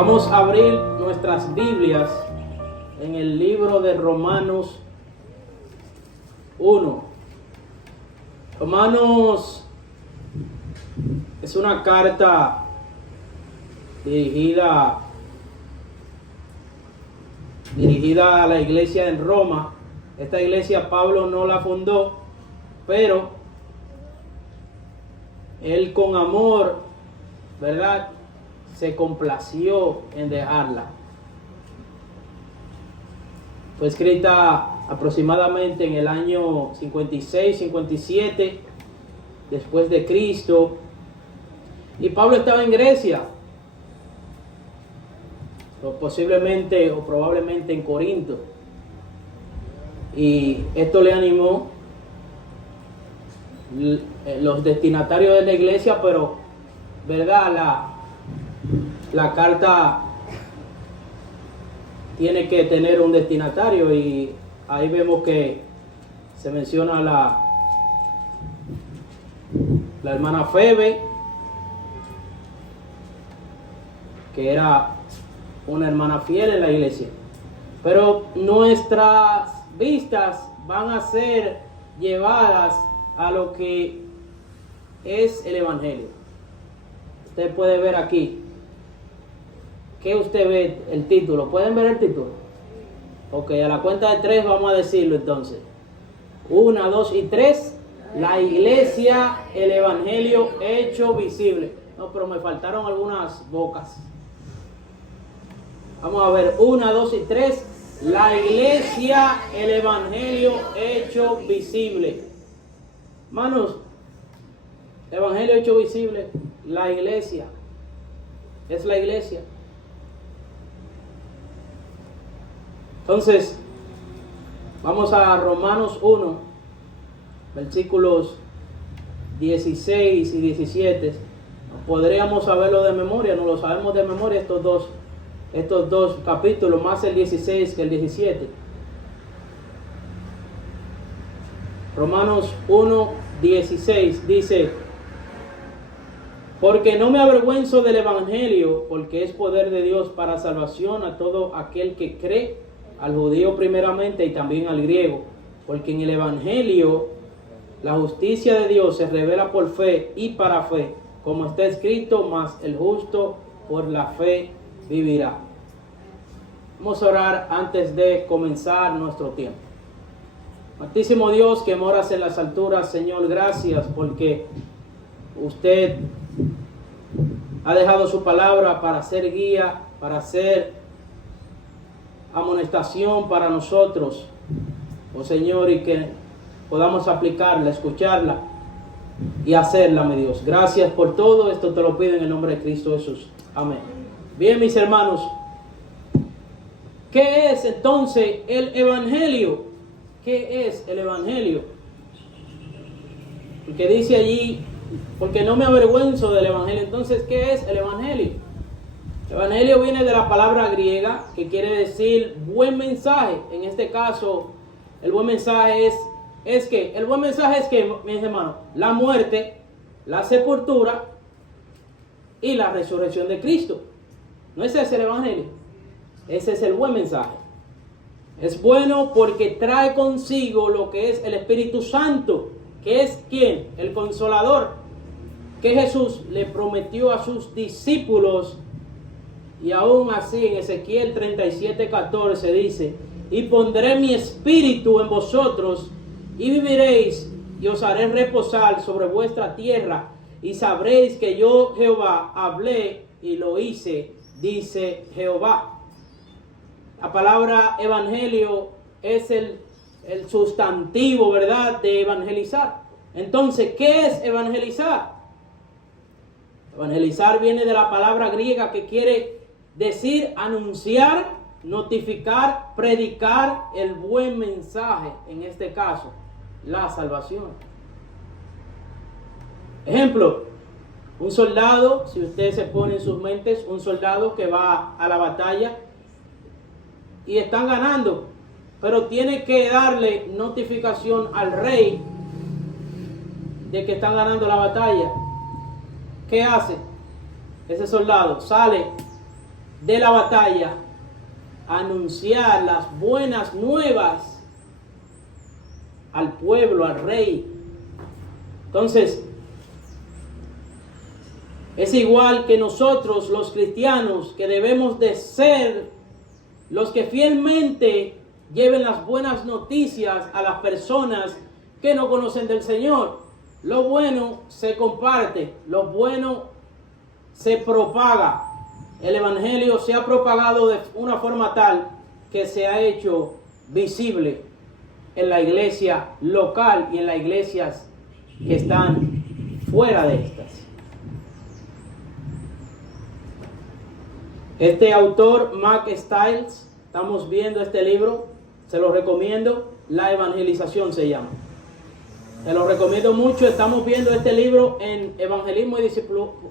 Vamos a abrir nuestras Biblias en el libro de Romanos 1. Romanos es una carta dirigida a la iglesia en Roma. Esta iglesia Pablo no la fundó, pero él con amor, ¿verdad?, se complació en dejarla. Fue escrita aproximadamente en el año 56-57 después de Cristo, y Pablo estaba en Grecia, o posiblemente o probablemente en Corinto, y esto le animó los destinatarios de la iglesia, pero verdad, la carta tiene que tener un destinatario, y ahí vemos que se menciona la hermana Febe, que era una hermana fiel en la iglesia. Pero nuestras vistas van a ser llevadas a lo que es el Evangelio. Usted puede ver aquí. ¿Qué usted ve? El título. ¿Pueden ver el título? Ok, a la cuenta de 3 vamos a decirlo entonces. 1, 2 y 3. La iglesia, el Evangelio hecho visible. No, pero me faltaron algunas bocas. Vamos a ver. 1, 2 y 3. La iglesia, el Evangelio hecho visible. Hermanos, Evangelio hecho visible. La iglesia. Es la iglesia. Entonces, vamos a Romanos 1, versículos 16 y 17. Podríamos saberlo de memoria, no lo sabemos de memoria estos dos capítulos, más el 16 que el 17. Romanos 1, 16 dice: porque no me avergüenzo del Evangelio, porque es poder de Dios para salvación a todo aquel que cree, al judío primeramente y también al griego, porque en el Evangelio la justicia de Dios se revela por fe y para fe, como está escrito, mas el justo por la fe vivirá. Vamos a orar antes de comenzar nuestro tiempo. Altísimo Dios, que moras en las alturas, Señor, gracias porque usted ha dejado su palabra para ser guía, para ser amonestación para nosotros, oh Señor, y que podamos aplicarla, escucharla y hacerla, mi Dios. Gracias por todo esto, te lo pido en el nombre de Cristo Jesús. Amén. Bien, mis hermanos, ¿qué es entonces el Evangelio? ¿Qué es el Evangelio? Porque dice allí, porque no me avergüenzo del Evangelio. Entonces, ¿qué es el Evangelio? El Evangelio viene de la palabra griega que quiere decir buen mensaje. En este caso, el buen mensaje es que, mis hermanos, la muerte, la sepultura y la resurrección de Cristo. ¿No ese es el Evangelio? Ese es el buen mensaje. Es bueno porque trae consigo lo que es el Espíritu Santo, que es ¿quién? El Consolador, que Jesús le prometió a sus discípulos. Y aún así en Ezequiel 37:14 dice: y pondré mi espíritu en vosotros y viviréis, y os haré reposar sobre vuestra tierra, y sabréis que yo Jehová hablé y lo hice, dice Jehová. La palabra evangelio es el sustantivo, ¿verdad?, de evangelizar. Entonces, ¿qué es evangelizar? Evangelizar viene de la palabra griega que quiere decir anunciar, notificar, predicar el buen mensaje, en este caso, la salvación. Ejemplo, un soldado, si usted se pone en sus mentes, un soldado que va a la batalla y están ganando, pero tiene que darle notificación al rey de que están ganando la batalla. ¿Qué hace? Ese soldado sale de la batalla, anunciar las buenas nuevas al pueblo, al rey. Entonces, es igual que nosotros los cristianos, que debemos de ser los que fielmente lleven las buenas noticias a las personas que no conocen del Señor. Lo bueno se comparte, lo bueno se propaga. El Evangelio se ha propagado de una forma tal que se ha hecho visible en la iglesia local y en las iglesias que están fuera de estas. Este autor, Mack Stiles, estamos viendo este libro, se lo recomiendo, La Evangelización se llama. Se lo recomiendo mucho, estamos viendo este libro en Evangelismo y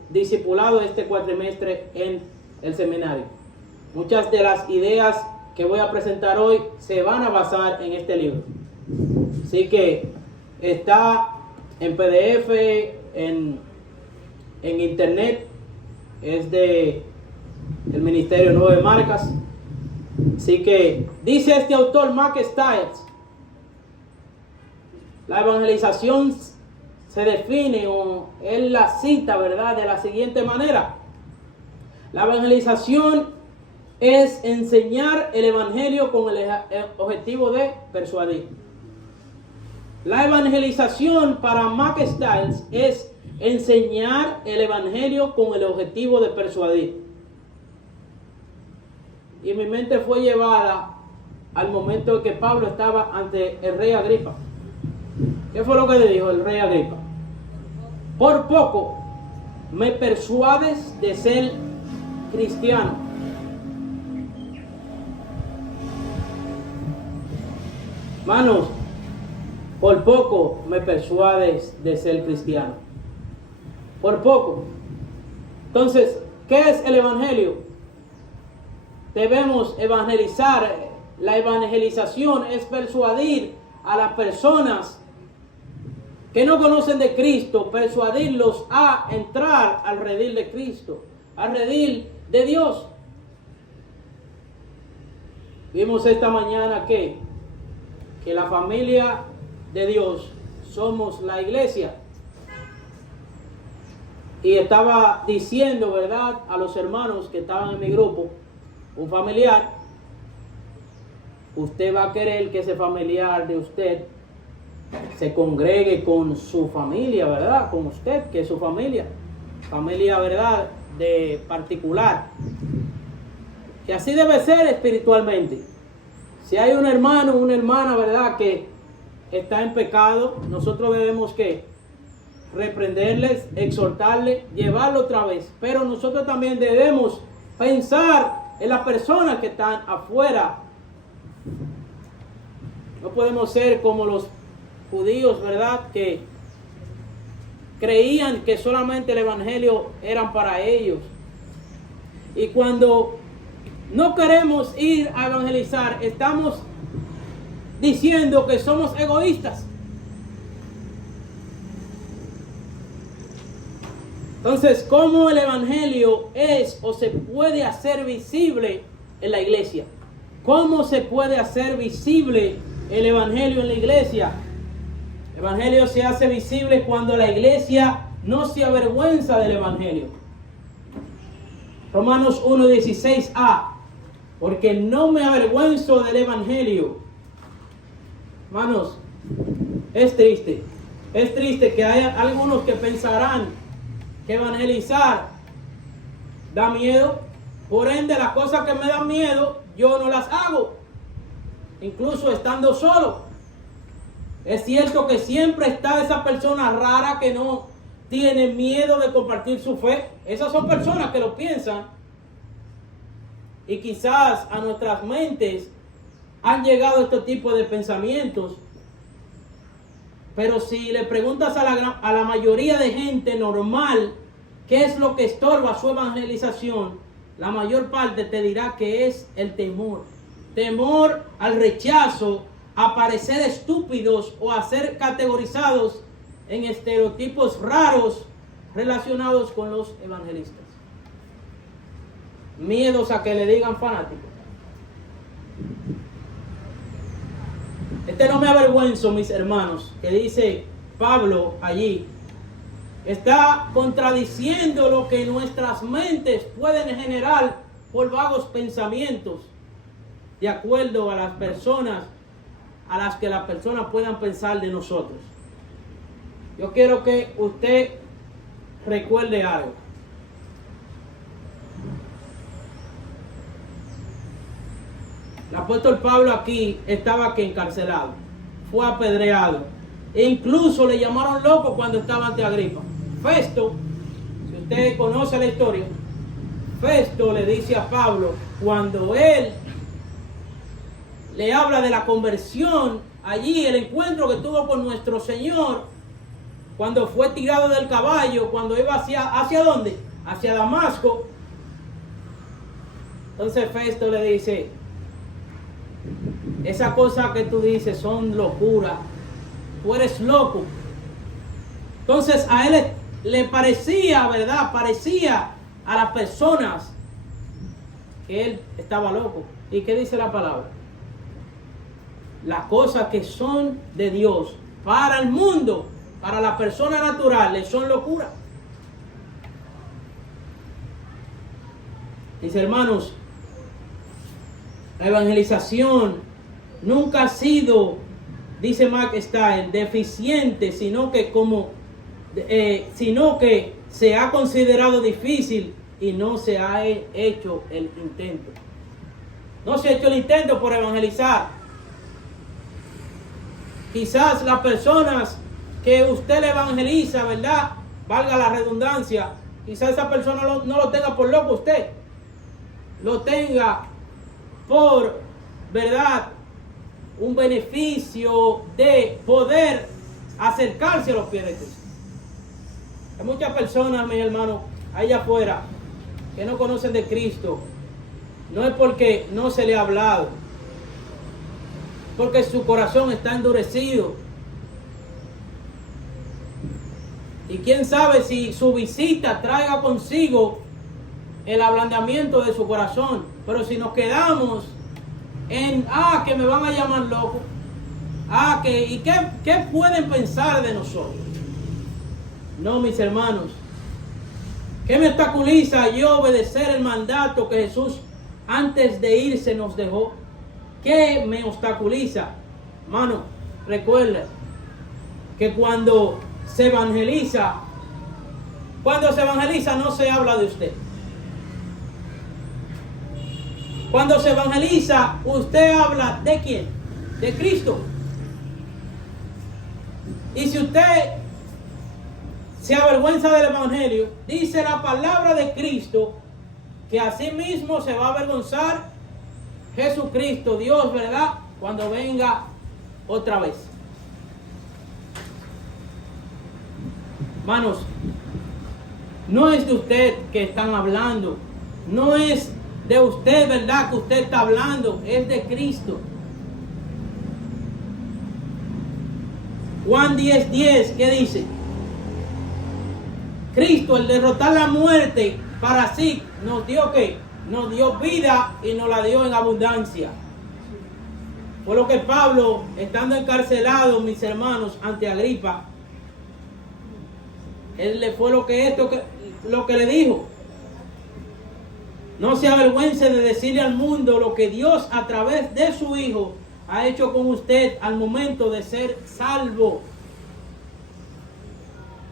Discipulado este cuatrimestre en el seminario. Muchas de las ideas que voy a presentar hoy se van a basar en este libro. Así que está en PDF, en internet, es de el Ministerio 9 Marcas. Así que dice este autor, Mack Stiles, la evangelización se define, o él la cita, ¿verdad?, de la siguiente manera. La evangelización es enseñar el evangelio con el objetivo de persuadir. La evangelización para Mack Stiles es enseñar el evangelio con el objetivo de persuadir. Y mi mente fue llevada al momento en que Pablo estaba ante el rey Agripa. ¿Qué fue lo que le dijo el rey Agripa? Por poco me persuades de ser cristiano. Hermanos, por poco me persuades de ser cristiano. Por poco. Entonces, ¿qué es el evangelio? Debemos evangelizar. La evangelización es persuadir a las personas que no conocen de Cristo, persuadirlos a entrar al redil de Cristo, al redil de Dios. Vimos esta mañana que la familia de Dios somos la iglesia. Y estaba diciendo, ¿verdad?, a los hermanos que estaban en mi grupo, un familiar, usted va a querer que ese familiar de usted se congregue con su familia, ¿verdad?, con usted, que es su familia, ¿verdad?, de particular. Que así debe ser espiritualmente. Si hay un hermano, una hermana, ¿verdad?, que está en pecado, nosotros debemos que reprenderles, exhortarles, llevarlo otra vez. Pero nosotros también debemos pensar en las personas que están afuera. No podemos ser como los judíos, ¿verdad?, que creían que solamente el evangelio eran para ellos. Y cuando no queremos ir a evangelizar, estamos diciendo que somos egoístas. Entonces, ¿cómo el evangelio es o se puede hacer visible en la iglesia? ¿Cómo se puede hacer visible el evangelio en la iglesia? El evangelio se hace visible cuando la iglesia no se avergüenza del evangelio. Romanos 1:16a. Porque no me avergüenzo del evangelio. Hermanos, es triste. Es triste que haya algunos que pensarán que evangelizar da miedo. Por ende, las cosas que me dan miedo, yo no las hago. Incluso estando solo. Es cierto que siempre está esa persona rara que no tiene miedo de compartir su fe. Esas son personas que lo piensan. Y quizás a nuestras mentes han llegado este tipo de pensamientos. Pero si le preguntas a la mayoría de gente normal qué es lo que estorba su evangelización, la mayor parte te dirá que es el temor. Temor al rechazo, a parecer estúpidos o a ser categorizados en estereotipos raros relacionados con los evangelistas. miedos a que le digan fanático. No me avergüenzo, mis hermanos, que dice Pablo allí, está contradiciendo lo que nuestras mentes pueden generar por vagos pensamientos, de acuerdo a las personas, a las que las personas puedan pensar de nosotros. Yo quiero que usted recuerde algo. El apóstol Pablo aquí estaba encarcelado, fue apedreado, e incluso le llamaron loco cuando estaba ante Agripa. Festo, si usted conoce la historia, Festo le dice a Pablo, cuando él le habla de la conversión, allí el encuentro que tuvo con nuestro Señor, cuando fue tirado del caballo, cuando iba ¿hacia dónde? Hacia Damasco. Entonces Festo le dice, esa cosa que tú dices son locura, tú eres loco. Entonces a él le parecía, ¿verdad? Parecía a las personas que él estaba loco. ¿Y qué dice la palabra? Las cosas que son de Dios para el mundo, para la persona natural, le son locura. Dice, hermanos, la evangelización nunca ha sido, dice Mack Stiles, deficiente, sino que se ha considerado difícil y no se ha hecho el intento. No se ha hecho el intento por evangelizar. Quizás las personas que usted le evangeliza, ¿verdad? Valga la redundancia, quizás esa persona no lo tenga por loco usted, lo tenga por, ¿verdad?, un beneficio de poder acercarse a los pies de Cristo. Hay muchas personas, mis hermanos, allá afuera, que no conocen de Cristo. No es porque no se le ha hablado, porque su corazón está endurecido. Y quién sabe si su visita traiga consigo el ablandamiento de su corazón. Pero si nos quedamos en, que me van a llamar loco, ¿qué pueden pensar de nosotros? No, mis hermanos. ¿Qué me obstaculiza yo obedecer el mandato que Jesús antes de irse nos dejó? ¿Qué me obstaculiza? Hermano, recuerda que cuando se evangeliza no se habla de usted. Cuando se evangeliza, usted habla ¿de quién? De Cristo. Y si usted se avergüenza del evangelio, dice la palabra de Cristo que así mismo se va a avergonzar Jesucristo, Dios, ¿verdad?, cuando venga otra vez. Hermanos, no es de usted que están hablando, no es de usted, ¿verdad?, que usted está hablando, es de Cristo. Juan 10:10, ¿qué dice? Cristo, el derrotar la muerte para sí, nos dio ¿qué? Nos dio vida y nos la dio en abundancia. Fue lo que Pablo, estando encarcelado, mis hermanos, ante Agripa, él le fue lo que le dijo. No se avergüence de decirle al mundo lo que Dios a través de su Hijo ha hecho con usted al momento de ser salvo.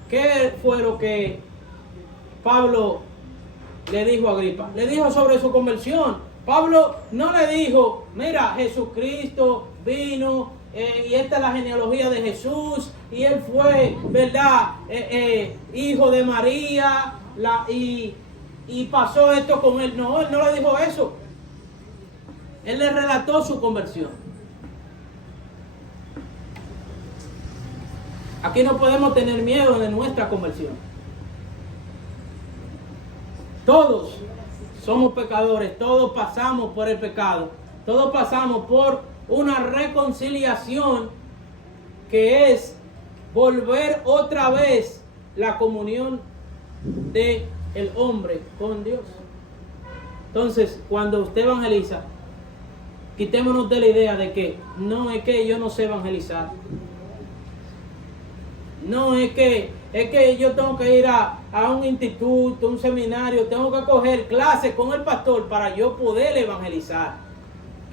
¿Qué fue lo que Pablo le dijo a Agripa? Le dijo sobre su conversión. Pablo no le dijo, mira, Jesucristo vino y esta es la genealogía de Jesús y él fue, ¿verdad?, hijo de María y pasó esto con él. No, él no le dijo eso. Él le relató su conversión. Aquí no podemos tener miedo de nuestra conversión. Todos somos pecadores, todos pasamos por el pecado, todos pasamos por una reconciliación que es volver otra vez la comunión del hombre con Dios. Entonces, cuando usted evangeliza, quitémonos de la idea de que no es que yo no sé evangelizar. No es que yo tengo que ir a un instituto, un seminario, tengo que coger clases con el pastor para yo poder evangelizar.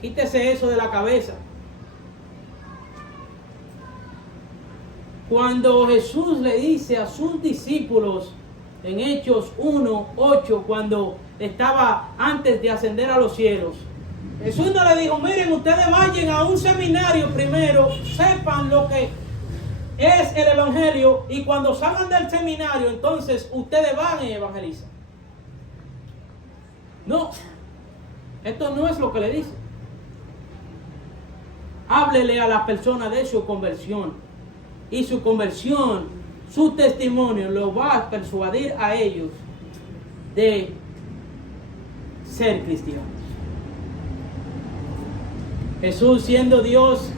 Quítese eso de la cabeza. Cuando Jesús le dice a sus discípulos en Hechos 1:8, cuando estaba antes de ascender a los cielos, Jesús no le dijo, miren, ustedes vayan a un seminario primero, sepan lo que es el evangelio, y cuando salgan del seminario, entonces ustedes van y evangelizan. No, esto no es lo que le dice. Háblele a las personas de su conversión, y su conversión, su testimonio lo va a persuadir a ellos de ser cristianos. Jesús, siendo Dios,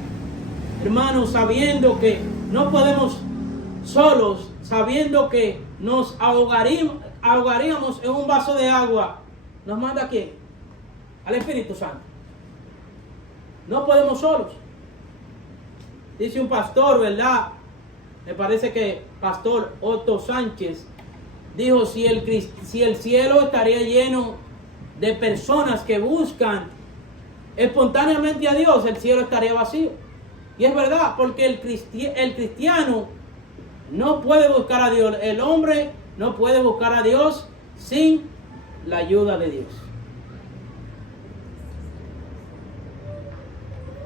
hermanos, sabiendo que no podemos solos, sabiendo que nos ahogaríamos en un vaso de agua, ¿nos manda a quién? Al Espíritu Santo. No podemos solos. Dice un pastor, ¿verdad? Me parece que pastor Otto Sánchez dijo, si el cielo estaría lleno de personas que buscan espontáneamente a Dios, el cielo estaría vacío. Y es verdad, porque el cristiano no puede buscar a Dios. El hombre no puede buscar a Dios sin la ayuda de Dios.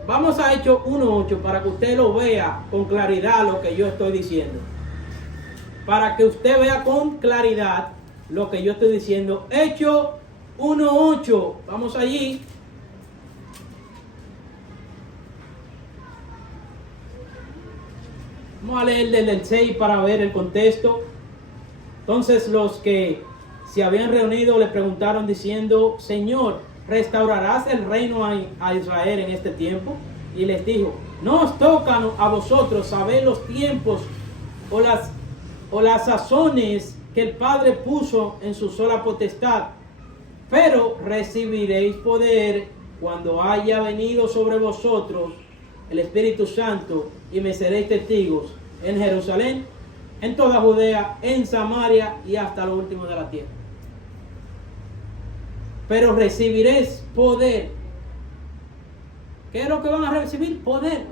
Vamos a Hechos 1:8 para que usted lo vea con claridad lo que yo estoy diciendo. Para que usted vea con claridad lo que yo estoy diciendo. Hechos 1:8. Vamos allí. Vamos a leer desde el 6 para ver el contexto. Entonces los que se habían reunido le preguntaron diciendo, Señor, ¿restaurarás el reino a Israel en este tiempo? Y les dijo, no os toca a vosotros saber los tiempos o las sazones que el Padre puso en su sola potestad, pero recibiréis poder cuando haya venido sobre vosotros el Espíritu Santo, y me seréis testigos en Jerusalén, en toda Judea, en Samaria y hasta lo último de la tierra. Pero recibiréis poder. ¿Qué es lo que van a recibir? Poder.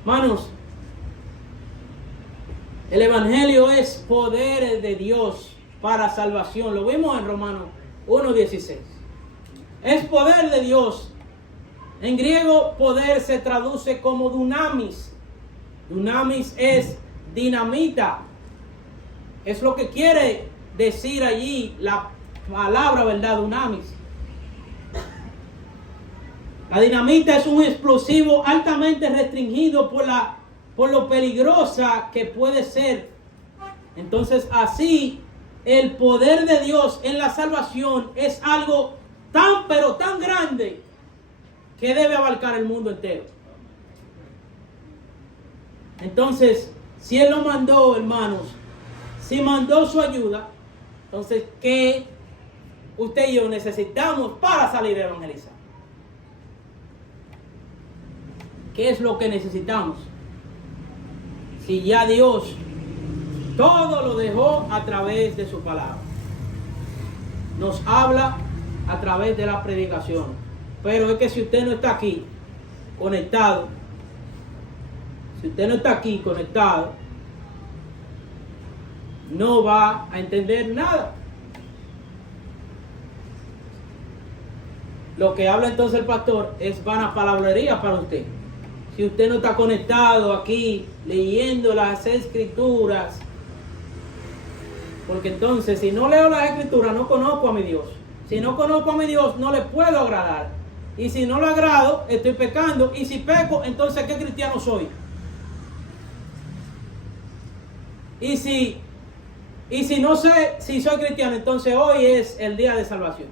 Hermanos, el Evangelio es poder de Dios para salvación. Lo vimos en Romanos 1:16. Es poder de Dios. En griego, poder se traduce como dunamis. Dunamis es dinamita. Es lo que quiere decir allí la palabra, ¿verdad? Dunamis. La dinamita es un explosivo altamente restringido por lo peligrosa que puede ser. Entonces, así, el poder de Dios en la salvación es algo tan, pero tan grande que debe abarcar el mundo entero. Entonces, si Él lo mandó, hermanos, si mandó su ayuda, entonces, ¿qué usted y yo necesitamos para salir a evangelizar? ¿Qué es lo que necesitamos? Si ya Dios todo lo dejó a través de su palabra. Nos habla a través de la predicación. Pero es que si usted no está aquí conectado, no va a entender nada. Lo que habla entonces el pastor es vana palabrería para usted. Si usted no está conectado aquí, leyendo las escrituras, porque entonces si no leo las escrituras no conozco a mi Dios. Si no conozco a mi Dios no le puedo agradar. Y si no lo agrado, estoy pecando. Y si peco, entonces ¿qué cristiano soy? Y si no sé si soy cristiano, entonces hoy es el día de salvación.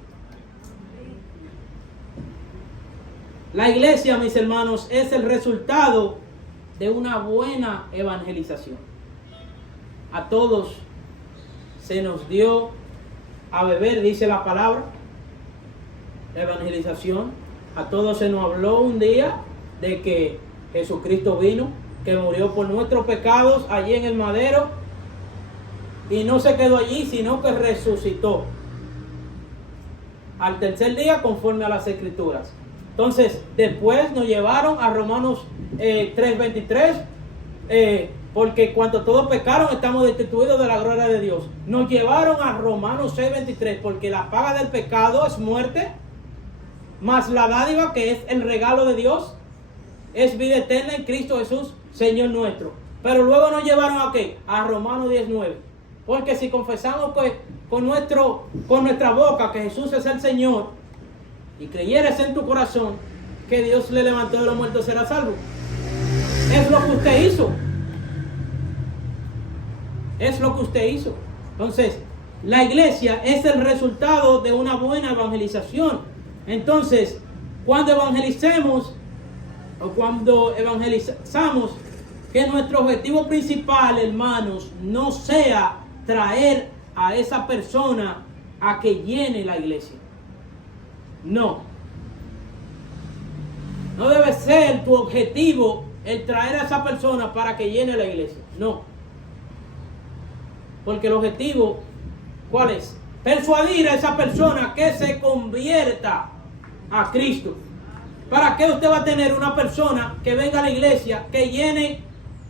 La iglesia, mis hermanos, es el resultado de una buena evangelización. A todos se nos dio a beber, dice la palabra. Evangelización. A todos se nos habló un día de que Jesucristo vino, que murió por nuestros pecados allí en el madero, y no se quedó allí, sino que resucitó al tercer día conforme a las Escrituras. Entonces, después nos llevaron a Romanos 3:23, porque cuando todos pecaron estamos destituidos de la gloria de Dios. Nos llevaron a Romanos 6:23, porque la paga del pecado es muerte, mas la dádiva, que es el regalo de Dios, es vida eterna en Cristo Jesús, Señor nuestro. Pero luego nos llevaron ¿a qué? A Romanos 19. Porque si confesamos que con nuestra boca que Jesús es el Señor, y creyeres en tu corazón que Dios le levantó de los muertos, serás salvo. Es lo que usted hizo. Es lo que usted hizo. Entonces, la iglesia es el resultado de una buena evangelización. Entonces, cuando evangelicemos o cuando evangelizamos, que nuestro objetivo principal, hermanos, no sea traer a esa persona a que llene la iglesia. No. No debe ser tu objetivo el traer a esa persona para que llene la iglesia. No. Porque el objetivo, ¿cuál es? Persuadir a esa persona que se convierta a Cristo. ¿Para qué usted va a tener una persona que venga a la iglesia, que llene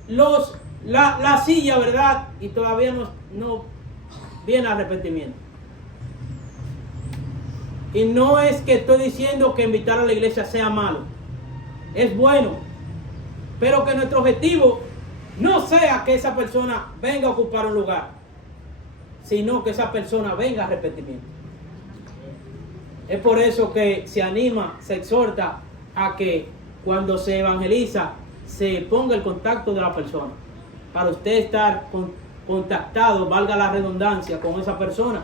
la silla, verdad? Y todavía no viene arrepentimiento. Y no es que estoy diciendo que invitar a la iglesia sea malo. Es bueno. Pero que nuestro objetivo no sea que esa persona venga a ocupar un lugar, sino que esa persona venga a arrepentimiento. Es por eso que se anima, se exhorta a que cuando se evangeliza se ponga el contacto de la persona, para usted estar contactado, valga la redundancia, con esa persona.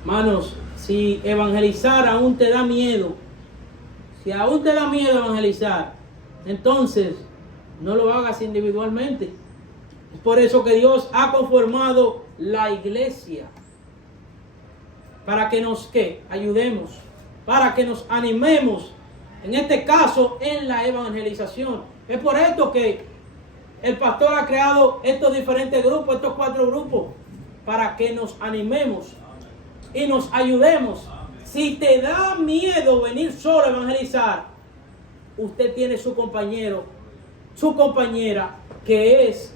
Hermanos, si evangelizar aún te da miedo, si aún te da miedo evangelizar, entonces no lo hagas individualmente. Es por eso que Dios ha conformado la iglesia, para que nos ayudemos, para que nos animemos, en este caso en la evangelización. Es por esto que el pastor ha creado estos diferentes grupos, estos 4 grupos, para que nos animemos y nos ayudemos. Si te da miedo venir solo a evangelizar, usted tiene su compañero, su compañera, que es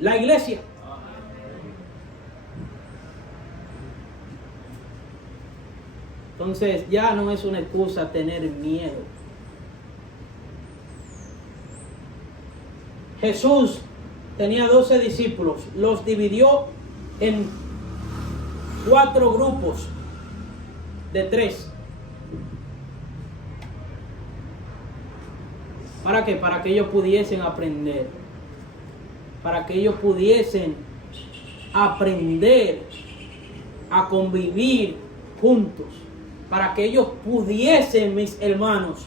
la iglesia. Entonces ya no es una excusa tener miedo. Jesús tenía 12 discípulos, los dividió en 4 grupos de 3. ¿Para qué? Para que ellos pudiesen aprender. Para que ellos pudiesen aprender a convivir juntos. Para que ellos pudiesen, mis hermanos,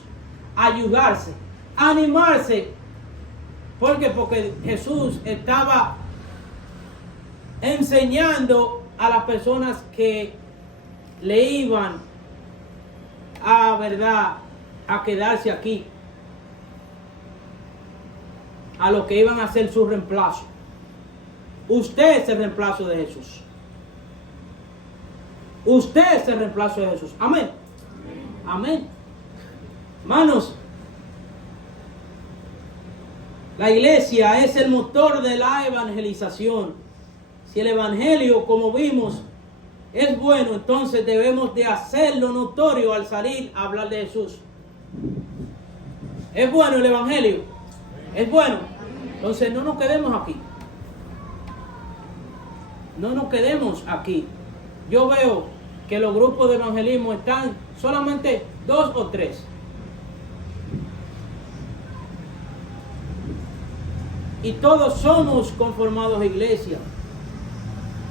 ayudarse, animarse. ¿Por qué? Porque Jesús estaba enseñando a las personas que le iban a, verdad, a quedarse aquí, a lo que iban a hacer su reemplazo. Usted es el reemplazo de Jesús. Usted es el reemplazo de Jesús. Amén. Amén. Hermanos, la iglesia es el motor de la evangelización. Si el evangelio, como vimos, es bueno, entonces debemos de hacerlo notorio al salir a hablar de Jesús. ¿Es bueno el evangelio? ¿Es bueno? Entonces no nos quedemos aquí. No nos quedemos aquí. Yo veo que los grupos de evangelismo están solamente 2 o 3. Y todos somos conformados a iglesia.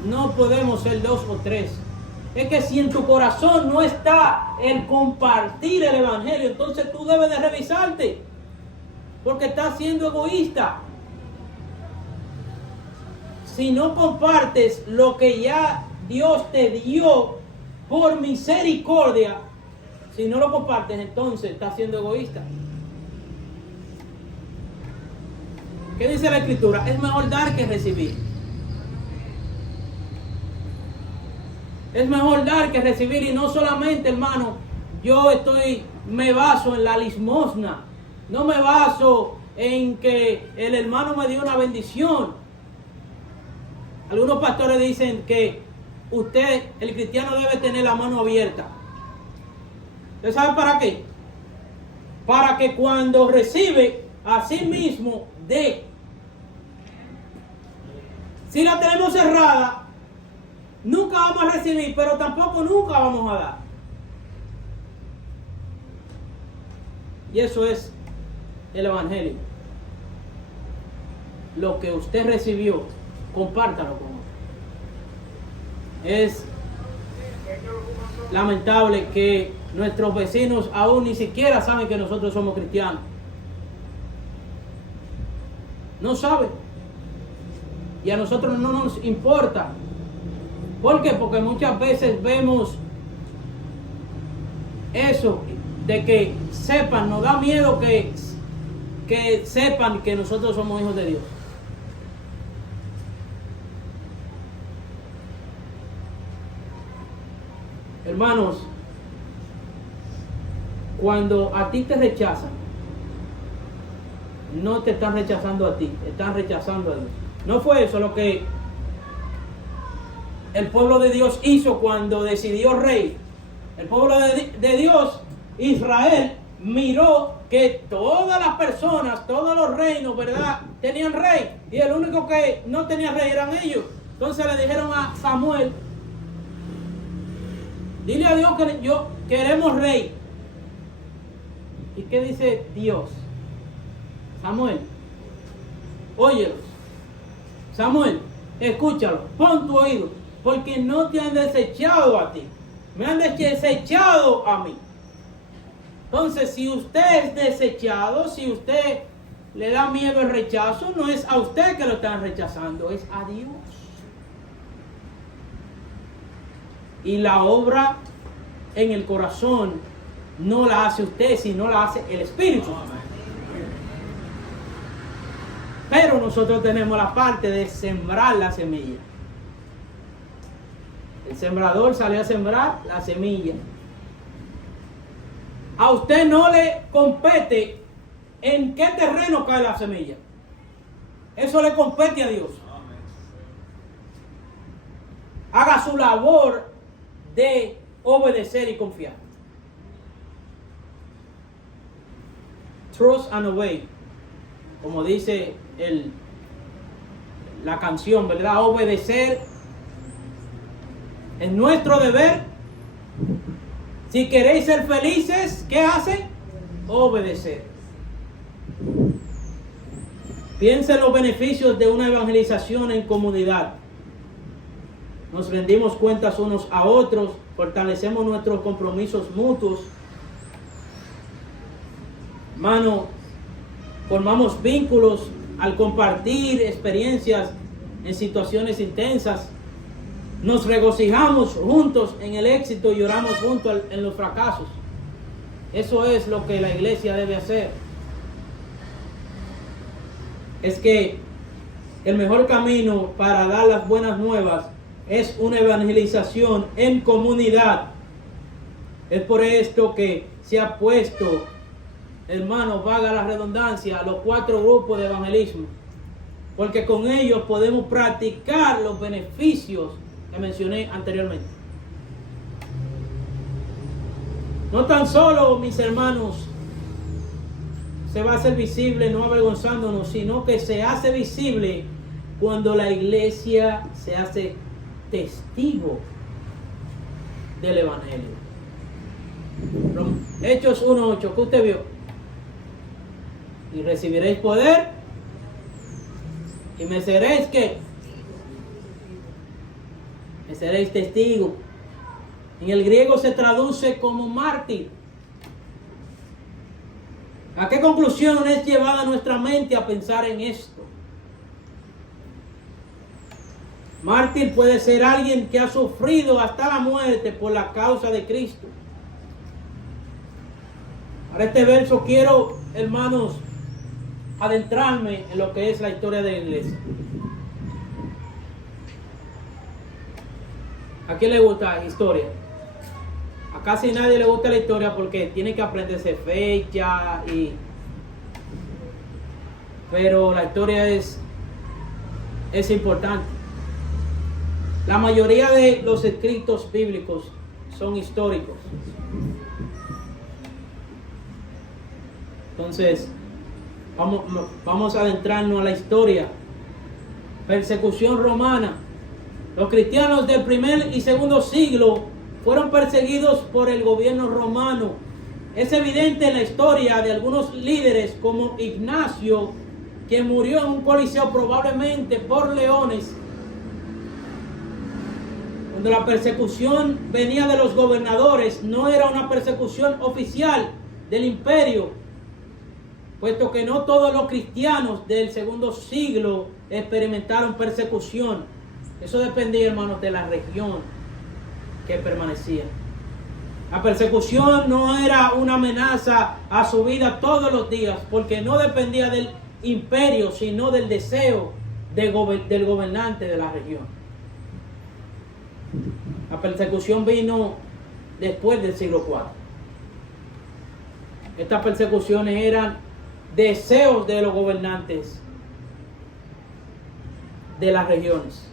No podemos ser 2 o 3. Es que si en tu corazón no está el compartir el evangelio, entonces tú debes de revisarte, porque estás siendo egoísta. si no compartes lo que ya Dios te dio por misericordia, si no lo compartes, entonces estás siendo egoísta. ¿Qué dice la Escritura? Es mejor dar que recibir. Es mejor dar que recibir, y no solamente, hermano, me baso en la limosna, no me baso en que el hermano me dio una bendición. Algunos pastores dicen que usted, el cristiano, debe tener la mano abierta. ¿Usted sabe para qué? Para que cuando recibe, a sí mismo dé. Si la tenemos cerrada, nunca vamos a recibir, pero tampoco nunca vamos a dar. Y eso es el Evangelio. Lo que usted recibió, compártalo con otro. Es lamentable que nuestros vecinos aún ni siquiera saben que nosotros somos cristianos. No saben. Y a nosotros no nos importa. ¿Por qué? Porque muchas veces vemos eso de que sepan, nos da miedo que sepan que nosotros somos hijos de Dios. Hermanos, cuando a ti te rechazan, no te están rechazando a ti, están rechazando a Dios. No fue eso lo que el pueblo de Dios hizo cuando decidió rey. El pueblo de Dios, Israel, miró que todas las personas, todos los reinos, ¿verdad?, tenían rey, y el único que no tenía rey eran ellos. Entonces le dijeron a Samuel: dile a Dios que queremos rey. ¿Y qué dice Dios? Samuel, óyelos. Samuel, escúchalo, pon tu oído, porque no te han desechado a ti, me han desechado a mí. Entonces, si usted es desechado, si usted le da miedo el rechazo, no es a usted que lo están rechazando, es a Dios. Y la obra en el corazón no la hace usted, sino la hace el Espíritu. Pero nosotros tenemos la parte de sembrar la semilla. El sembrador sale a sembrar la semilla. A usted no le compete en qué terreno cae la semilla. Eso le compete a Dios. Haga su labor de obedecer y confiar. Trust and obey, como dice la canción, ¿verdad? Obedecer es nuestro deber. Si queréis ser felices, ¿qué hacen? Obedecer. Piensa en los beneficios de una evangelización en comunidad. Nos rendimos cuentas unos a otros, fortalecemos nuestros compromisos mutuos. Hermano, formamos vínculos al compartir experiencias en situaciones intensas. Nos regocijamos juntos en el éxito y lloramos juntos en los fracasos. Eso es lo que la iglesia debe hacer. Es que el mejor camino para dar las buenas nuevas es una evangelización en comunidad. Es por esto que se ha puesto, hermanos, valga la redundancia, los 4 grupos de evangelismo. Porque con ellos podemos practicar los beneficios que mencioné anteriormente. No tan solo, mis hermanos, se va a hacer visible no avergonzándonos, sino que se hace visible cuando la iglesia se hace testigo del Evangelio. Hechos 1:8, ¿qué usted vio? Y recibiréis poder y me seréis, ¿qué? Me seréis testigo. En el griego se traduce como mártir. ¿A qué conclusión es llevada nuestra mente a pensar en esto? Mártir puede ser alguien que ha sufrido hasta la muerte por la causa de Cristo. Para este verso quiero, hermanos, adentrarme en lo que es la historia de la iglesia. ¿A quién le gusta la historia? A casi nadie le gusta la historia porque tiene que aprenderse fecha pero la historia es importante. La mayoría de los escritos bíblicos son históricos. Entonces, vamos a adentrarnos a la historia. Persecución romana. Los cristianos del primer y segundo siglo fueron perseguidos por el gobierno romano. Es evidente en la historia de algunos líderes como Ignacio, que murió en un coliseo probablemente por leones. Cuando la persecución venía de los gobernadores, no era una persecución oficial del imperio, puesto que no todos los cristianos del segundo siglo experimentaron persecución. Eso dependía, hermanos, de la región que permanecía. La persecución no era una amenaza a su vida todos los días, porque no dependía del imperio, sino del deseo del gobernante de la región. La persecución vino después del siglo IV. Estas persecuciones eran deseos de los gobernantes de las regiones.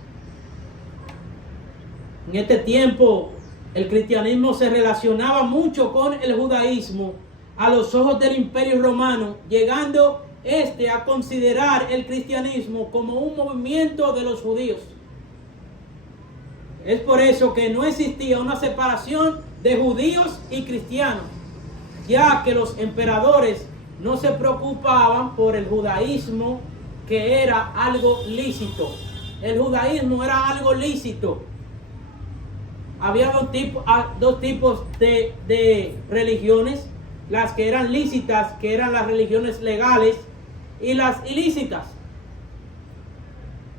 En este tiempo, el cristianismo se relacionaba mucho con el judaísmo a los ojos del imperio romano, llegando a considerar el cristianismo como un movimiento de los judíos. Es por eso que no existía una separación de judíos y cristianos, ya que los emperadores no se preocupaban por el judaísmo, que era algo lícito. El judaísmo era algo lícito. Había dos tipos de religiones: las que eran lícitas, que eran las religiones legales, y las ilícitas.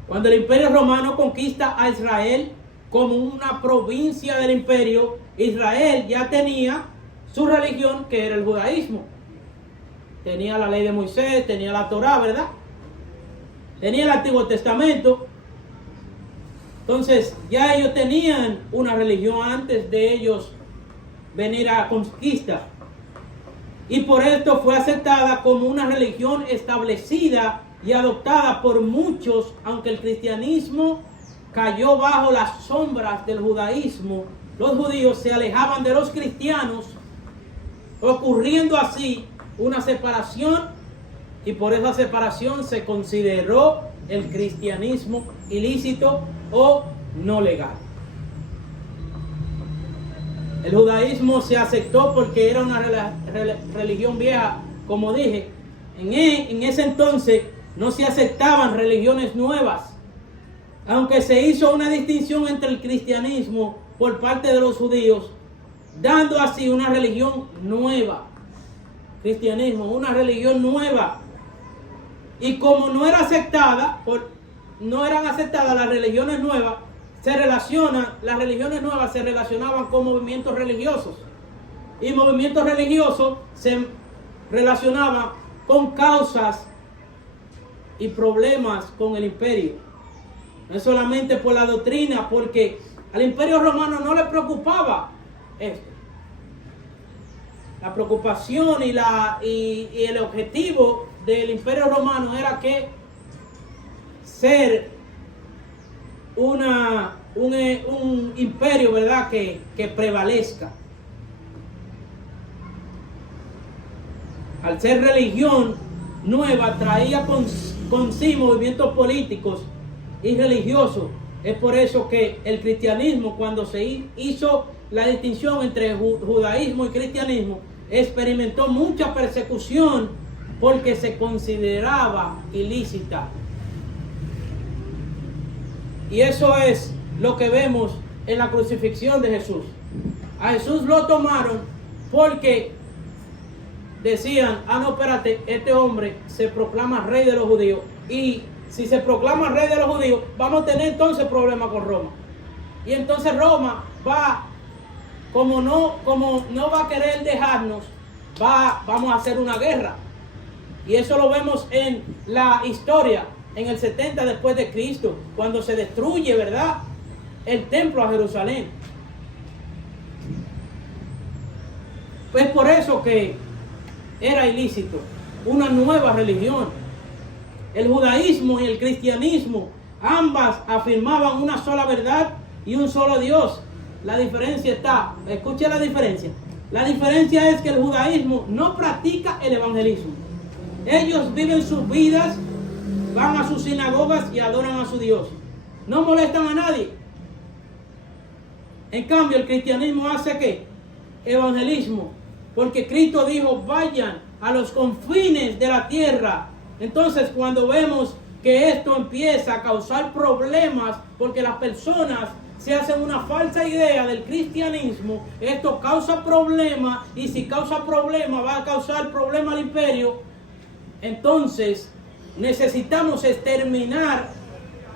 Cuando el imperio romano conquista a Israel como una provincia del imperio, Israel ya tenía su religión, que era el judaísmo. Tenía la ley de Moisés, tenía la Torá, ¿verdad? Tenía el Antiguo Testamento. Entonces ya ellos tenían una religión antes de ellos venir a conquista. Y por esto fue aceptada como una religión establecida y adoptada por muchos, aunque el cristianismo cayó bajo las sombras del judaísmo. Los judíos se alejaban de los cristianos, ocurriendo así una separación, y por esa separación se consideró el cristianismo ilícito o no legal. El judaísmo se aceptó porque era una religión vieja, como dije. En ese entonces no se aceptaban religiones nuevas, aunque se hizo una distinción entre el cristianismo por parte de los judíos, dando así una religión nueva. Cristianismo, una religión nueva. Y como no eran aceptadas las religiones nuevas, las religiones nuevas se relacionaban con movimientos religiosos. Y movimientos religiosos se relacionaban con causas y problemas con el imperio. No es solamente por la doctrina, porque al imperio romano no le preocupaba esto. La preocupación y el objetivo del imperio romano era que ser un imperio, ¿verdad?, que prevalezca. Al ser religión nueva, traía con sí movimientos políticos y religiosos. Es por eso que el cristianismo, cuando se hizo la distinción entre judaísmo y cristianismo, experimentó mucha persecución porque se consideraba ilícita. Y eso es lo que vemos en la crucifixión de Jesús. A Jesús lo tomaron porque decían: no, espérate, este hombre se proclama rey de los judíos. Y si se proclama rey de los judíos, vamos a tener entonces problemas con Roma. Y entonces Roma va, como no va a querer dejarnos, vamos a hacer una guerra. Y eso lo vemos en la historia, en el 70 después de Cristo, cuando se destruye, ¿verdad?, el templo a Jerusalén. Pues por eso que era ilícito una nueva religión. El judaísmo y el cristianismo, ambas afirmaban una sola verdad y un solo Dios. La diferencia está, escuche la diferencia. La diferencia es que el judaísmo no practica el evangelismo. Ellos viven sus vidas, van a sus sinagogas y adoran a su Dios. No molestan a nadie. En cambio, el cristianismo hace ¿qué? Evangelismo. Porque Cristo dijo, vayan a los confines de la tierra. Entonces, cuando vemos que esto empieza a causar problemas, porque las personas se hacen una falsa idea del cristianismo, esto causa problemas, y si causa problemas, va a causar problemas al imperio. Entonces, necesitamos exterminar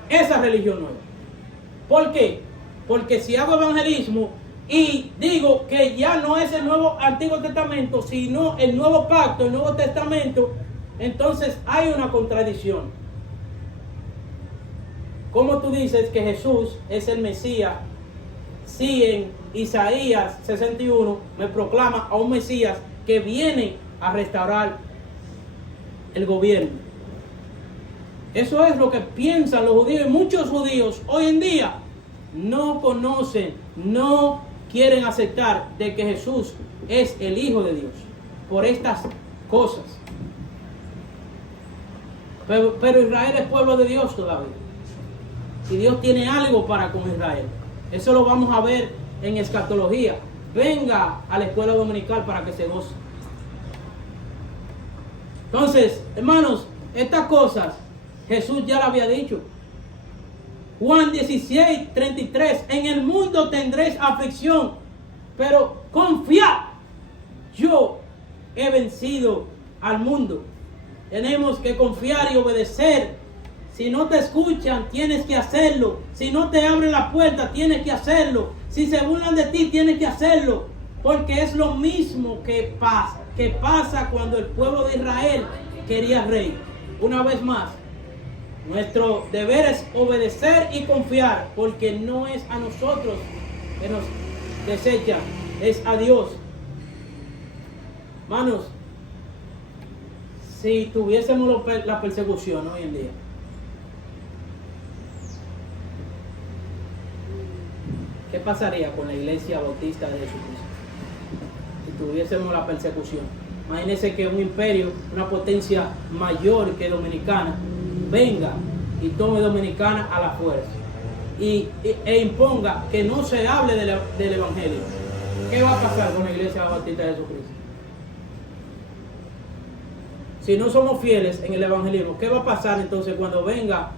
esa religión nueva. ¿Por qué? Porque si hago evangelismo y digo que ya no es el nuevo Antiguo Testamento, sino el nuevo pacto, el Nuevo Testamento, entonces hay una contradicción. ¿Cómo tú dices que Jesús es el Mesías si en Isaías 61 me proclama a un Mesías que viene a restaurar el gobierno? Eso es lo que piensan los judíos, y muchos judíos hoy en día no conocen, no quieren aceptar de que Jesús es el Hijo de Dios por estas cosas. Pero Israel es pueblo de Dios todavía. Y Dios tiene algo para con Israel. Eso lo vamos a ver en escatología. Venga a la escuela dominical para que se goce. Entonces, hermanos, estas cosas Jesús ya lo había dicho. Juan 16, 33. En el mundo tendréis aflicción, pero confiad, yo he vencido al mundo. Tenemos que confiar y obedecer. Si no te escuchan, tienes que hacerlo. Si no te abren la puerta, tienes que hacerlo. Si se burlan de ti, tienes que hacerlo. Porque es lo mismo que pasa cuando el pueblo de Israel quería rey. Una vez más, nuestro deber es obedecer y confiar, porque no es a nosotros que nos desechan, es a Dios. Hermanos, si tuviésemos la persecución hoy en día, ¿qué pasaría con la Iglesia Bautista de Jesucristo? Si tuviésemos la persecución. Imagínense que un imperio, una potencia mayor que Dominicana, venga y tome Dominicana a la fuerza e imponga que no se hable del Evangelio. ¿Qué va a pasar con la Iglesia Bautista de Jesucristo? Si no somos fieles en el evangelismo, ¿qué va a pasar entonces cuando venga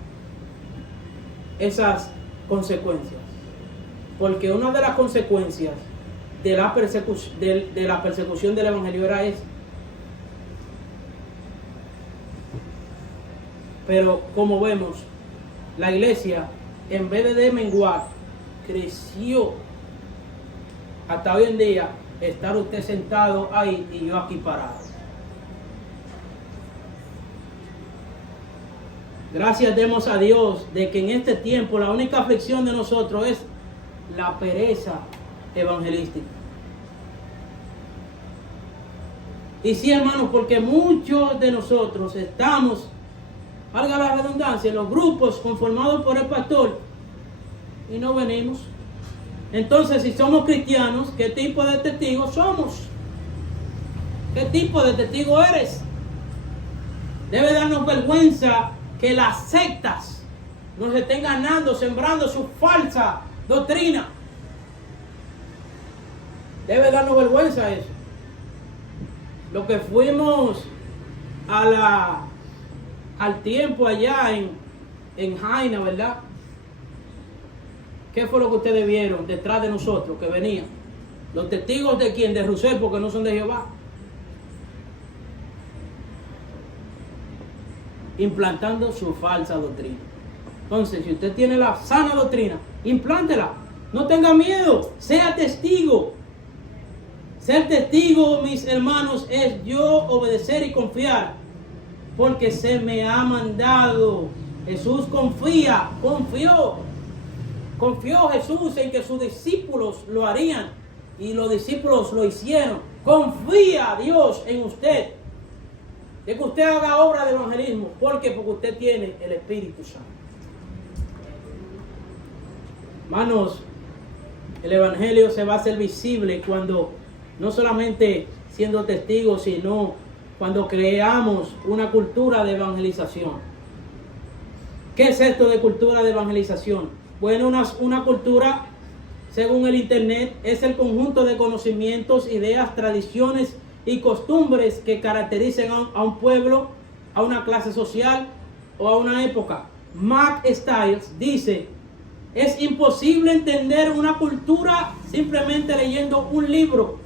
esas consecuencias? Porque una de las consecuencias de la persecución del evangelio era esa. Pero como vemos, la iglesia, en vez de menguar, creció hasta hoy en día estar usted sentado ahí y yo aquí parado. Gracias demos a Dios de que en este tiempo la única aflicción de nosotros es la pereza evangelística. Y sí, hermanos, porque muchos de nosotros estamos, valga la redundancia, en los grupos conformados por el pastor y no venimos. Entonces, si somos cristianos, ¿qué tipo de testigos somos? ¿Qué tipo de testigo eres? Debe darnos vergüenza que las sectas nos estén ganando, sembrando su falsa doctrina. Debe darnos vergüenza eso. Lo que fuimos al tiempo allá en Jaina, ¿verdad? ¿Qué fue lo que ustedes vieron detrás de nosotros que venían? Los testigos de quién, de Rusel, porque no son de Jehová. implantando su falsa doctrina. Entonces, si usted tiene la sana doctrina, implántela. No tenga miedo, sea testigo. Ser testigo, mis hermanos, es yo obedecer y confiar, porque se me ha mandado. Jesús confió Jesús en que sus discípulos lo harían, y los discípulos lo hicieron. Confía Dios en usted, de que usted haga obra de evangelismo. ¿Por qué? Porque usted tiene el Espíritu Santo. Hermanos, el evangelio se va a hacer visible cuando, no solamente siendo testigos, sino cuando creamos una cultura de evangelización. ¿Qué es esto de cultura de evangelización? Bueno, una cultura, según el Internet, es el conjunto de conocimientos, ideas, tradiciones y costumbres que caracterizan a un pueblo, a una clase social o a una época. Mac Stiles dice: es imposible entender una cultura simplemente leyendo un libro.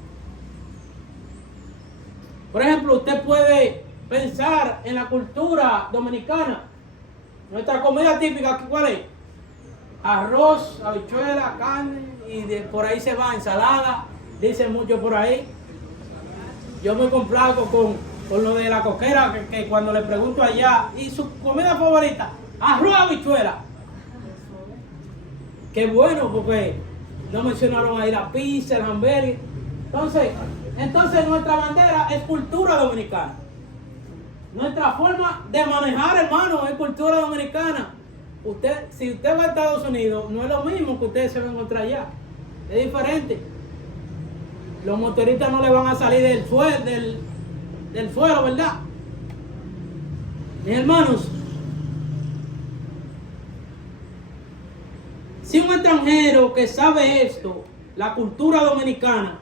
Por ejemplo, usted puede pensar en la cultura dominicana. Nuestra comida típica, ¿cuál es? Arroz, habichuela, carne, y por ahí se va, ensalada, dicen mucho por ahí. Yo me complazco con lo de la coquera, que cuando le pregunto allá, ¿y su comida favorita? Arroz, habichuela. Qué bueno, porque no mencionaron ahí la pizza, el hamburger. Entonces nuestra bandera es cultura dominicana. Nuestra forma de manejar, hermano, es cultura dominicana. Si usted va a Estados Unidos, no es lo mismo que usted se va a encontrar allá. Es diferente. Los motoristas no le van a salir del suelo, ¿verdad? Mis hermanos, si un extranjero que sabe esto, la cultura dominicana,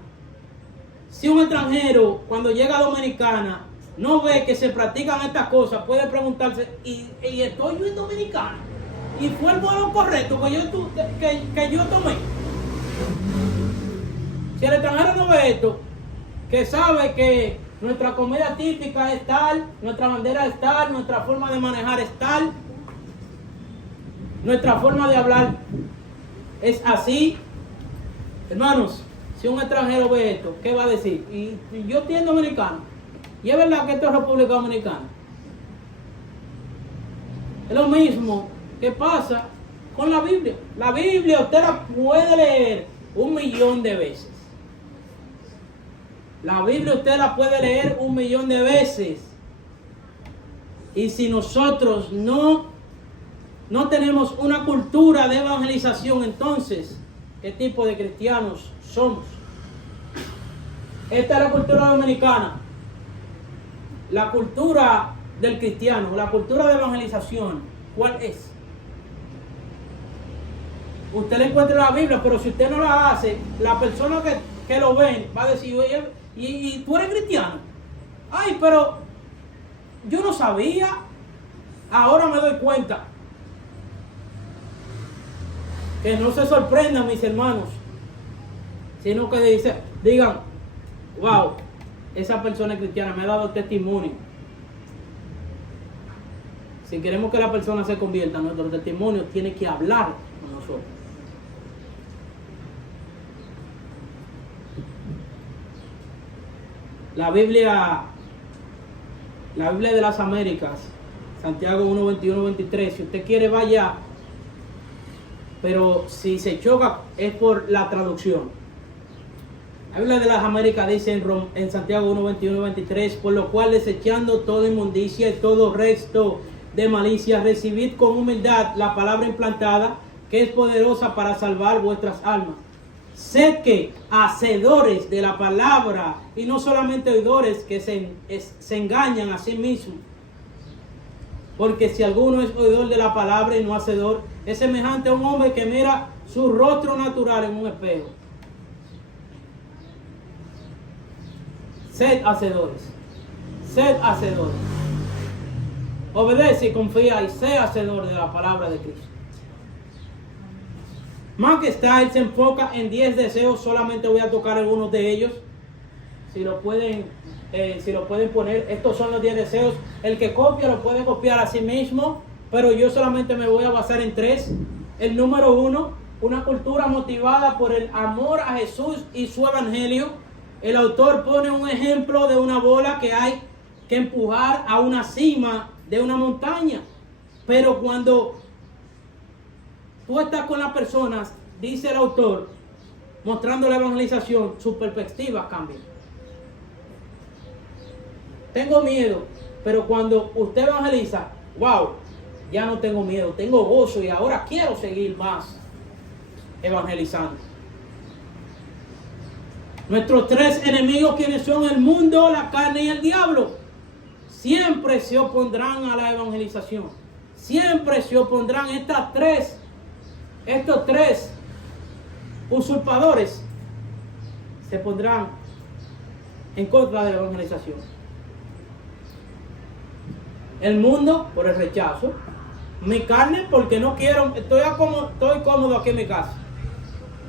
si un extranjero cuando llega a Dominicana no ve que se practican estas cosas, puede preguntarse: ¿y estoy yo en Dominicana? ¿Y fue el vuelo correcto que yo tomé? Si el extranjero no ve esto, que sabe que nuestra comida típica es tal, nuestra bandera es tal, nuestra forma de manejar es tal, nuestra forma de hablar es así, hermanos, si un extranjero ve esto, ¿qué va a decir? Y yo estoy en Dominicana. Y es verdad que esto es República Dominicana. Es lo mismo que pasa con la Biblia. La Biblia usted la puede leer 1.000.000 de veces. La Biblia usted la puede leer 1.000.000 de veces. Y si nosotros no tenemos una cultura de evangelización, entonces, ¿qué tipo de cristianos somos? Esta es la cultura dominicana. La cultura del cristiano, la cultura de evangelización, ¿cuál es? Usted le encuentra la Biblia, pero si usted no la hace, la persona que lo ven va a decir: oye, ¿y tú eres cristiano? Ay, pero yo no sabía, ahora me doy cuenta. Que no se sorprendan, mis hermanos, sino que digan: wow, esa persona es cristiana, me ha dado testimonio. Si queremos que la persona se convierta, nuestro testimonio tiene que hablar con nosotros. La Biblia de las Américas, Santiago 1:21-23, si usted quiere vaya, pero si se choca es por la traducción. La Biblia de las Américas dice en Santiago 1:21-23: por lo cual, desechando toda inmundicia y todo resto de malicia, recibid con humildad la palabra implantada, que es poderosa para salvar vuestras almas. Sed que hacedores de la palabra, y no solamente oidores que se engañan a sí mismos. Porque si alguno es oidor de la palabra y no hacedor, es semejante a un hombre que mira su rostro natural en un espejo. Sed hacedores. Sed hacedores. Obedece y confía y sé hacedor de la palabra de Cristo. Mac Stiles se enfoca en 10 deseos. Solamente voy a tocar algunos de ellos. Si lo pueden si lo pueden poner, estos son los 10 deseos. El que copia lo puede copiar a sí mismo, pero yo solamente me voy a basar en 3. El número 1, una cultura motivada por el amor a Jesús y su evangelio. El autor pone un ejemplo de una bola que hay que empujar a una cima de una montaña. Pero cuando tú estás con las personas, dice el autor, mostrando la evangelización, su perspectiva cambia. Tengo miedo, pero cuando usted evangeliza, wow, ya no tengo miedo, tengo gozo y ahora quiero seguir más evangelizando. Nuestros 3 enemigos, quienes son el mundo, la carne y el diablo, siempre se opondrán a la evangelización. Siempre se opondrán estos tres usurpadores, se pondrán en contra de la evangelización. El mundo por el rechazo, mi carne porque no quiero, estoy cómodo aquí en mi casa.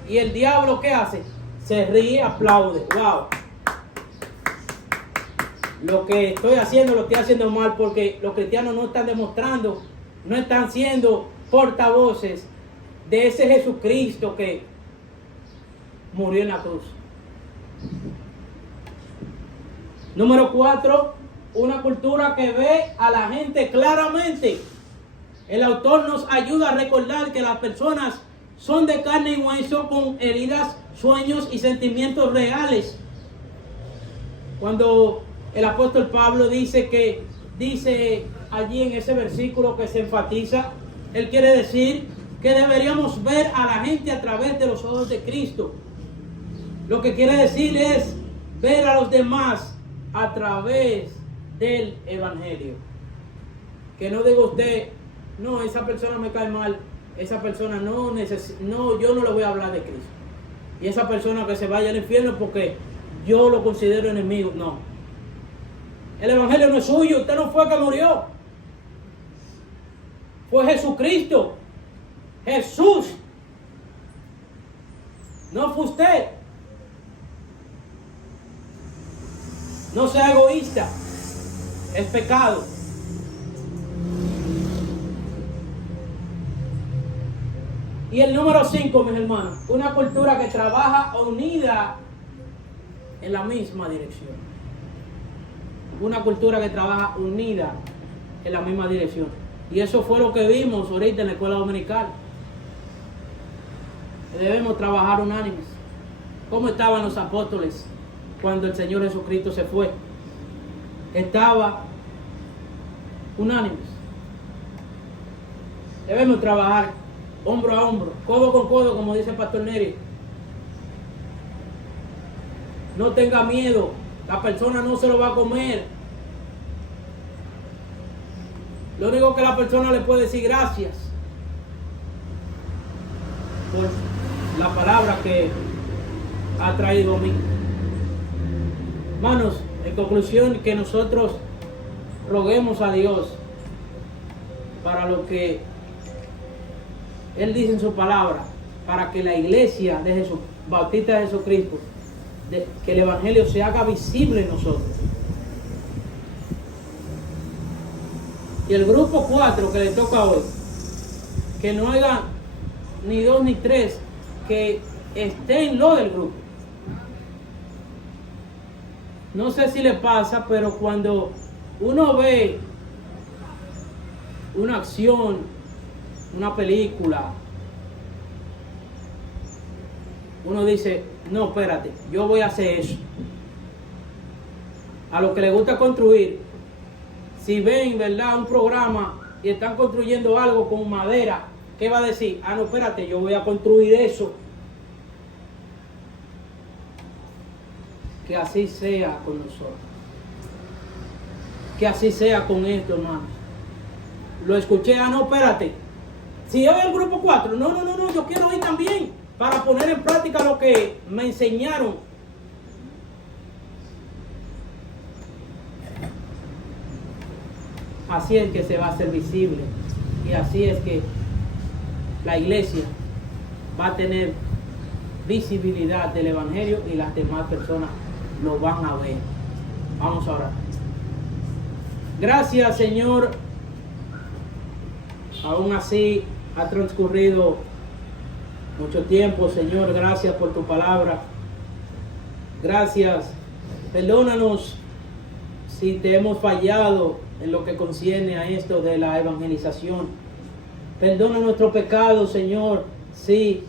Y el diablo, ¿qué hace? Se ríe, aplaude. Wow. Lo que estoy haciendo lo estoy haciendo mal, porque los cristianos no están demostrando, no están siendo portavoces de ese Jesucristo que murió en la cruz. Número 4, una cultura que ve a la gente claramente. El autor nos ayuda a recordar que las personas son de carne y hueso, con heridas, sueños y sentimientos reales. Cuando el apóstol Pablo dice allí en ese versículo que se enfatiza, él quiere decir que deberíamos ver a la gente a través de los ojos de Cristo. Lo que quiere decir es ver a los demás a través del evangelio. Que no diga usted, no, esa persona me cae mal, esa persona no, yo no le voy a hablar de Cristo. Y esa persona que se vaya al infierno porque yo lo considero enemigo. No. El evangelio no es suyo, usted no fue el que murió. Fue Jesucristo. Jesús. No fue usted. No sea egoísta. Es pecado. Y el número 5, mis hermanos, una cultura que trabaja unida en la misma dirección. Una cultura que trabaja unida en la misma dirección. Y eso fue lo que vimos ahorita en la escuela dominical. Debemos trabajar unánimes. ¿Cómo estaban los apóstoles cuando el Señor Jesucristo se fue? Estaba unánimes. Debemos trabajar hombro a hombro, codo con codo, como dice el pastor Neri. No tenga miedo, la persona no se lo va a comer. Lo único que la persona le puede decir gracias por la palabra que ha traído a mí. Hermanos, en conclusión, que nosotros roguemos a Dios para lo que Él dice en su palabra, para que la iglesia de Jesús, Bautista de Jesucristo, que el evangelio se haga visible en nosotros. Y el grupo 4 que le toca hoy, que no haya ni 2 ni 3 que estén lo del grupo. No sé si le pasa, pero cuando uno ve una acción, una película, uno dice, no, espérate, yo voy a hacer eso. A los que les gusta construir, si ven, ¿verdad?, un programa y están construyendo algo con madera, ¿qué va a decir? Ah, no, espérate, yo voy a construir eso. Que así sea con nosotros. Que así sea con esto, hermanos. Lo escuché, ah, no, espérate. Si yo el grupo 4, no, yo quiero ir también para poner en práctica lo que me enseñaron. Así es que se va a hacer visible y así es que la iglesia va a tener visibilidad del evangelio y las demás personas lo van a ver. Vamos a orar. Gracias, Señor. Aún así ha transcurrido mucho tiempo, Señor. Gracias por tu palabra. Gracias. Perdónanos si te hemos fallado en lo que concierne a esto de la evangelización. Perdona nuestro pecado, Señor. Si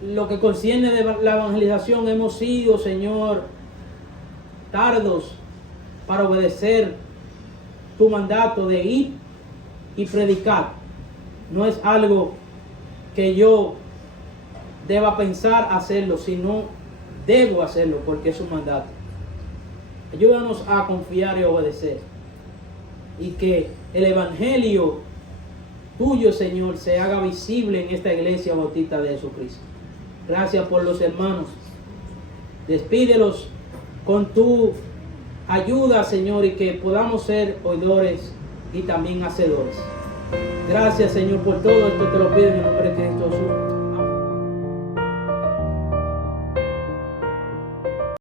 lo que concierne de la evangelización hemos sido, Señor, tardos para obedecer tu mandato de ir y predicar. No es algo que yo deba pensar hacerlo, sino debo hacerlo porque es un mandato. Ayúdanos a confiar y obedecer. Y que el evangelio tuyo, Señor, se haga visible en esta iglesia bautista de Jesucristo. Gracias por los hermanos. Despídelos con tu ayuda, Señor, y que podamos ser oidores y también hacedores. Gracias, Señor, por todo esto. Te lo pido en el nombre de Cristo Jesús.